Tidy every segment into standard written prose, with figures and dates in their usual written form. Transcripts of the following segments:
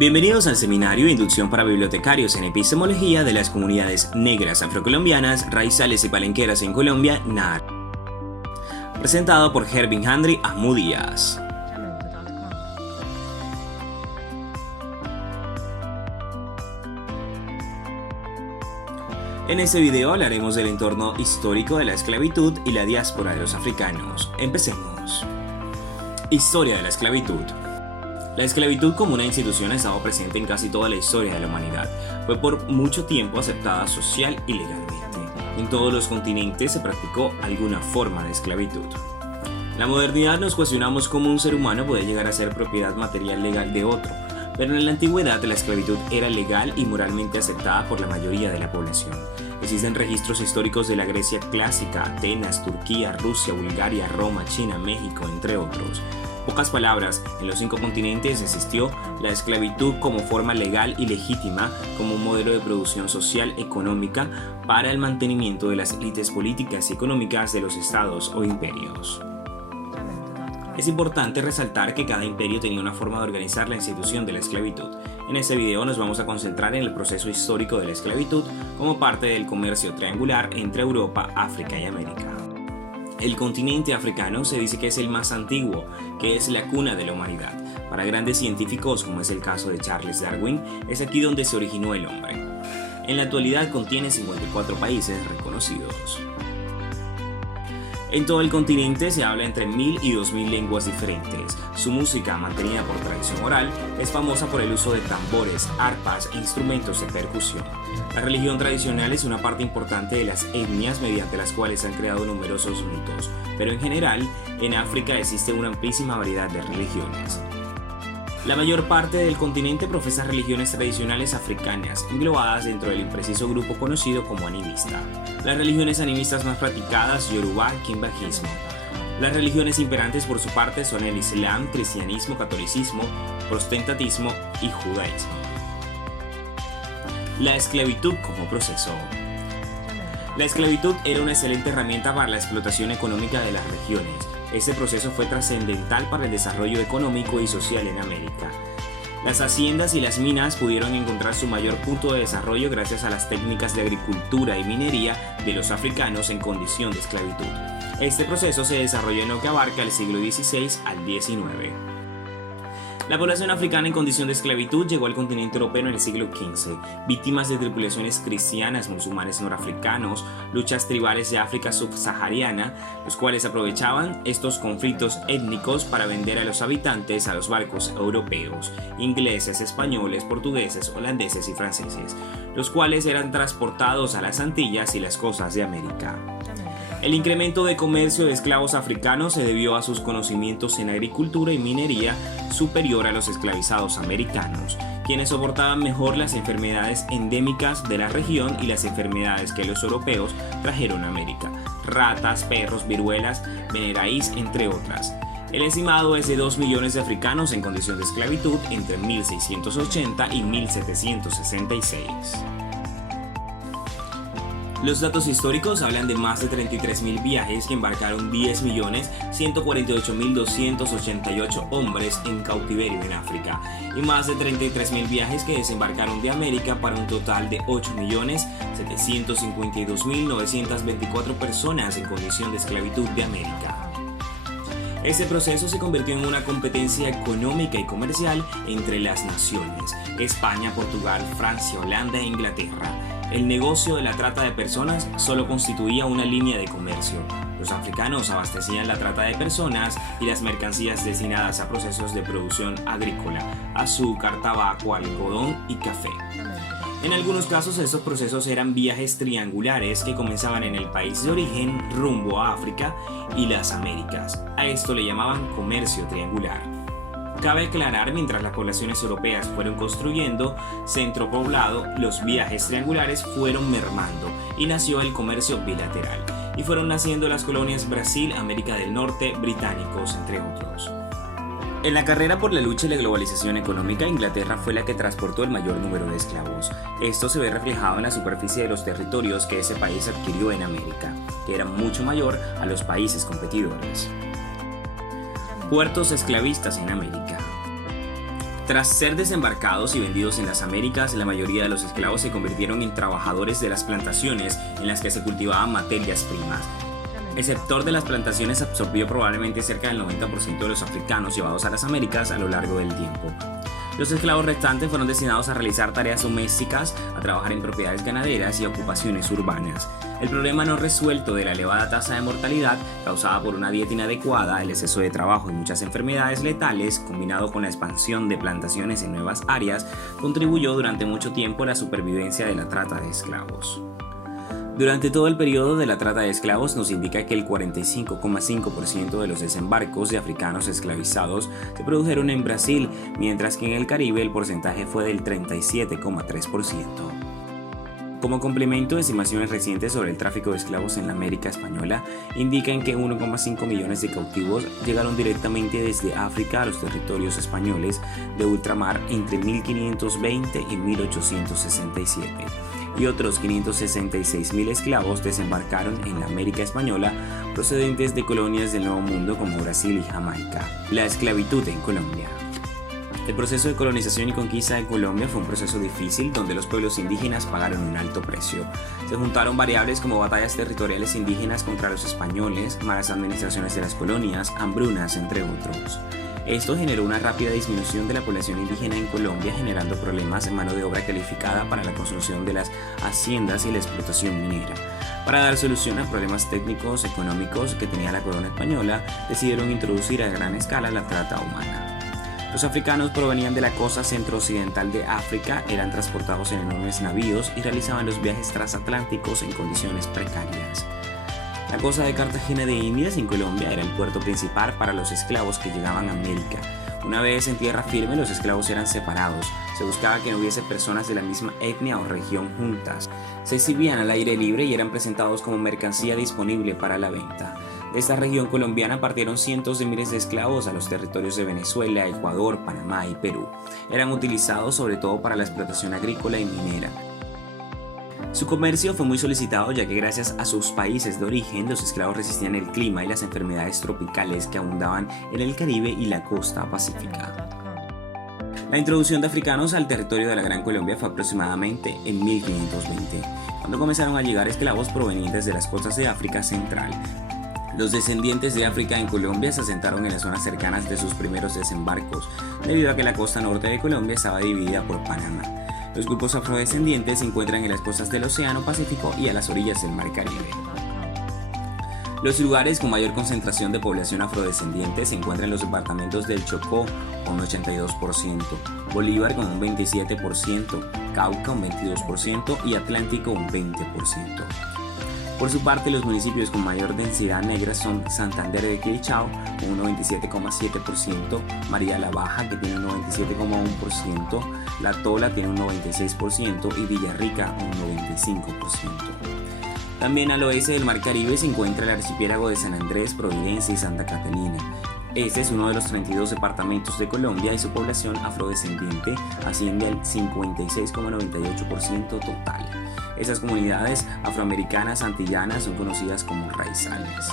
Bienvenidos al Seminario de Inducción para Bibliotecarios en Epistemología de las Comunidades Negras Afrocolombianas, Raizales y Palenqueras en Colombia, NAR. Presentado por Hervin Handry Ahmú Díaz. En este video hablaremos del entorno histórico de la esclavitud y la diáspora de los africanos. Empecemos. Historia de la esclavitud. La esclavitud como una institución ha estado presente en casi toda la historia de la humanidad. Fue por mucho tiempo aceptada social y legalmente. En todos los continentes se practicó alguna forma de esclavitud. En la modernidad nos cuestionamos cómo un ser humano puede llegar a ser propiedad material legal de otro, pero en la antigüedad la esclavitud era legal y moralmente aceptada por la mayoría de la población. Existen registros históricos de la Grecia clásica, Atenas, Turquía, Rusia, Bulgaria, Roma, China, México, entre otros. Pocas palabras, en los 5 continentes existió la esclavitud como forma legal y legítima, como un modelo de producción social económica para el mantenimiento de las élites políticas y económicas de los estados o imperios. Es importante resaltar que cada imperio tenía una forma de organizar la institución de la esclavitud. En este video nos vamos a concentrar en el proceso histórico de la esclavitud como parte del comercio triangular entre Europa, África y América. El continente africano se dice que es el más antiguo, que es la cuna de la humanidad. Para grandes científicos, como es el caso de Charles Darwin, es aquí donde se originó el hombre. En la actualidad contiene 54 países reconocidos. En todo el continente se habla entre 1000 y 2000 lenguas diferentes. Su música, mantenida por tradición oral, es famosa por el uso de tambores, arpas e instrumentos de percusión. La religión tradicional es una parte importante de las etnias mediante las cuales se han creado numerosos mitos, pero en general, en África existe una amplísima variedad de religiones. La mayor parte del continente profesa religiones tradicionales africanas, englobadas dentro del impreciso grupo conocido como animista. Las religiones animistas más practicadas, Yoruba, Kimbajismo. Las religiones imperantes por su parte son el Islam, cristianismo, catolicismo, protestantismo y judaísmo. La esclavitud como proceso. La esclavitud era una excelente herramienta para la explotación económica de las regiones. Este proceso fue trascendental para el desarrollo económico y social en América. Las haciendas y las minas pudieron encontrar su mayor punto de desarrollo gracias a las técnicas de agricultura y minería de los africanos en condición de esclavitud. Este proceso se desarrolló en lo que abarca el siglo XVI al XIX. La población africana en condición de esclavitud llegó al continente europeo en el siglo XV, víctimas de tripulaciones cristianas, musulmanes norafricanos, luchas tribales de África subsahariana, los cuales aprovechaban estos conflictos étnicos para vender a los habitantes a los barcos europeos, ingleses, españoles, portugueses, holandeses y franceses, los cuales eran transportados a las Antillas y las costas de América. El incremento de comercio de esclavos africanos se debió a sus conocimientos en agricultura y minería superior a los esclavizados americanos, quienes soportaban mejor las enfermedades endémicas de la región y las enfermedades que los europeos trajeron a América: ratas, perros, viruelas, veneraís, entre otras. El estimado es de 2 millones de africanos en condición de esclavitud entre 1680 y 1766. Los datos históricos hablan de más de 33.000 viajes que embarcaron 10.148.288 hombres en cautiverio en África y más de 33.000 viajes que desembarcaron de América para un total de 8.752.924 personas en condición de esclavitud de América. Este proceso se convirtió en una competencia económica y comercial entre las naciones: España, Portugal, Francia, Holanda e Inglaterra. El negocio de la trata de personas solo constituía una línea de comercio. Los africanos abastecían la trata de personas y las mercancías destinadas a procesos de producción agrícola: azúcar, tabaco, algodón y café. En algunos casos estos procesos eran viajes triangulares que comenzaban en el país de origen rumbo a África y las Américas. A esto le llamaban comercio triangular. Cabe aclarar, mientras las poblaciones europeas fueron construyendo centro poblado, los viajes triangulares fueron mermando y nació el comercio bilateral, y fueron naciendo las colonias Brasil, América del Norte, británicos, entre otros. En la carrera por la lucha y la globalización económica, Inglaterra fue la que transportó el mayor número de esclavos. Esto se ve reflejado en la superficie de los territorios que ese país adquirió en América, que era mucho mayor a los países competidores. Puertos esclavistas en América. Tras ser desembarcados y vendidos en las Américas, la mayoría de los esclavos se convirtieron en trabajadores de las plantaciones en las que se cultivaban materias primas. El sector de las plantaciones absorbió probablemente cerca del 90% de los africanos llevados a las Américas a lo largo del tiempo. Los esclavos restantes fueron destinados a realizar tareas domésticas, a trabajar en propiedades ganaderas y ocupaciones urbanas. El problema no resuelto de la elevada tasa de mortalidad causada por una dieta inadecuada, el exceso de trabajo y muchas enfermedades letales, combinado con la expansión de plantaciones en nuevas áreas, contribuyó durante mucho tiempo a la supervivencia de la trata de esclavos. Durante todo el periodo de la trata de esclavos nos indica que el 45,5% de los desembarcos de africanos esclavizados se produjeron en Brasil, mientras que en el Caribe el porcentaje fue del 37,3%. Como complemento, estimaciones recientes sobre el tráfico de esclavos en la América Española indican que 1,5 millones de cautivos llegaron directamente desde África a los territorios españoles de ultramar entre 1520 y 1867. Y otros 566.000 esclavos desembarcaron en la América Española procedentes de colonias del Nuevo Mundo como Brasil y Jamaica. La esclavitud en Colombia. El proceso de colonización y conquista de Colombia fue un proceso difícil donde los pueblos indígenas pagaron un alto precio. Se juntaron variables como batallas territoriales indígenas contra los españoles, malas administraciones de las colonias, hambrunas, entre otros. Esto generó una rápida disminución de la población indígena en Colombia, generando problemas en mano de obra calificada para la construcción de las haciendas y la explotación minera. Para dar solución a problemas técnicos económicos que tenía la corona española, decidieron introducir a gran escala la trata humana. Los africanos provenían de la costa centro-occidental de África, eran transportados en enormes navíos y realizaban los viajes transatlánticos en condiciones precarias. La costa de Cartagena de Indias, en Colombia, era el puerto principal para los esclavos que llegaban a América. Una vez en tierra firme, los esclavos eran separados. Se buscaba que no hubiese personas de la misma etnia o región juntas. Se exhibían al aire libre y eran presentados como mercancía disponible para la venta. De esta región colombiana partieron cientos de miles de esclavos a los territorios de Venezuela, Ecuador, Panamá y Perú. Eran utilizados sobre todo para la explotación agrícola y minera. Su comercio fue muy solicitado ya que gracias a sus países de origen los esclavos resistían el clima y las enfermedades tropicales que abundaban en el Caribe y la costa pacífica. La introducción de africanos al territorio de la Gran Colombia fue aproximadamente en 1520, cuando comenzaron a llegar esclavos provenientes de las costas de África Central. Los descendientes de África en Colombia se asentaron en las zonas cercanas de sus primeros desembarcos, debido a que la costa norte de Colombia estaba dividida por Panamá. Los grupos afrodescendientes se encuentran en las costas del Océano Pacífico y a las orillas del Mar Caribe. Los lugares con mayor concentración de población afrodescendiente se encuentran en los departamentos del Chocó con un 82%, Bolívar con un 27%, Cauca un 22% y Atlántico un 20%. Por su parte, los municipios con mayor densidad negra son Santander de Quilichao con un 97,7%, María la Baja que tiene un 97,1%, La Tola tiene un 96% y Villarrica un 95%. También al oeste del Mar Caribe se encuentra el archipiélago de San Andrés, Providencia y Santa Catalina. Este es uno de los 32 departamentos de Colombia y su población afrodescendiente asciende al 56,98% total. Esas comunidades afroamericanas antillanas son conocidas como raizales.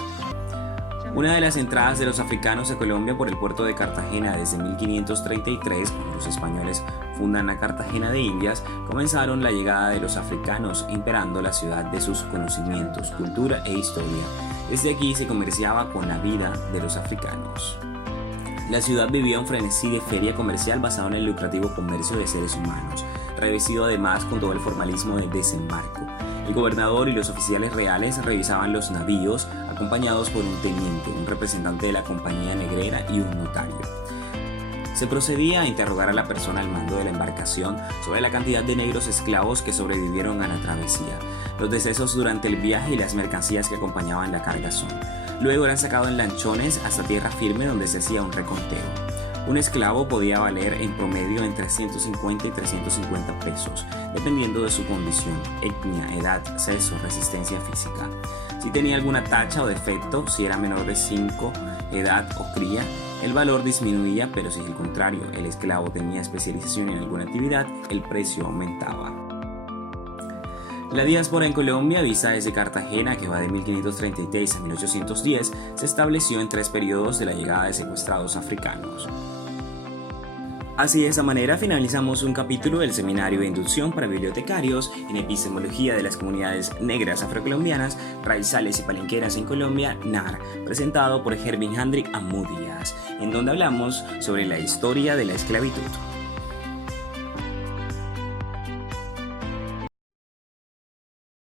Una de las entradas de los africanos a Colombia por el puerto de Cartagena desde 1533, cuando los españoles fundan la Cartagena de Indias, comenzaron la llegada de los africanos, imperando la ciudad de sus conocimientos, cultura e historia. Desde aquí se comerciaba con la vida de los africanos. La ciudad vivía un frenesí de feria comercial basado en el lucrativo comercio de seres humanos, revestido además con todo el formalismo del desembarco. El gobernador y los oficiales reales revisaban los navíos, acompañados por un teniente, un representante de la compañía negrera y un notario. Se procedía a interrogar a la persona al mando de la embarcación sobre la cantidad de negros esclavos que sobrevivieron a la travesía, los decesos durante el viaje y las mercancías que acompañaban la cargazón. Luego eran sacados en lanchones hasta tierra firme donde se hacía un reconteo. Un esclavo podía valer en promedio entre 150 y 350 pesos, dependiendo de su condición, etnia, edad, sexo, resistencia física. Si tenía alguna tacha o defecto, si era menor de 5, edad o cría, el valor disminuía, pero si al contrario el esclavo tenía especialización en alguna actividad, el precio aumentaba. La diáspora en Colombia, vista desde Cartagena, que va de 1533 a 1810, se estableció en 3 periodos de la llegada de secuestrados africanos. Así de esa manera finalizamos un capítulo del Seminario de Inducción para Bibliotecarios en Epistemología de las Comunidades Negras Afrocolombianas, Raizales y Palenqueras en Colombia, NAR, presentado por Hervin Handrik Amudías, en donde hablamos sobre la historia de la esclavitud.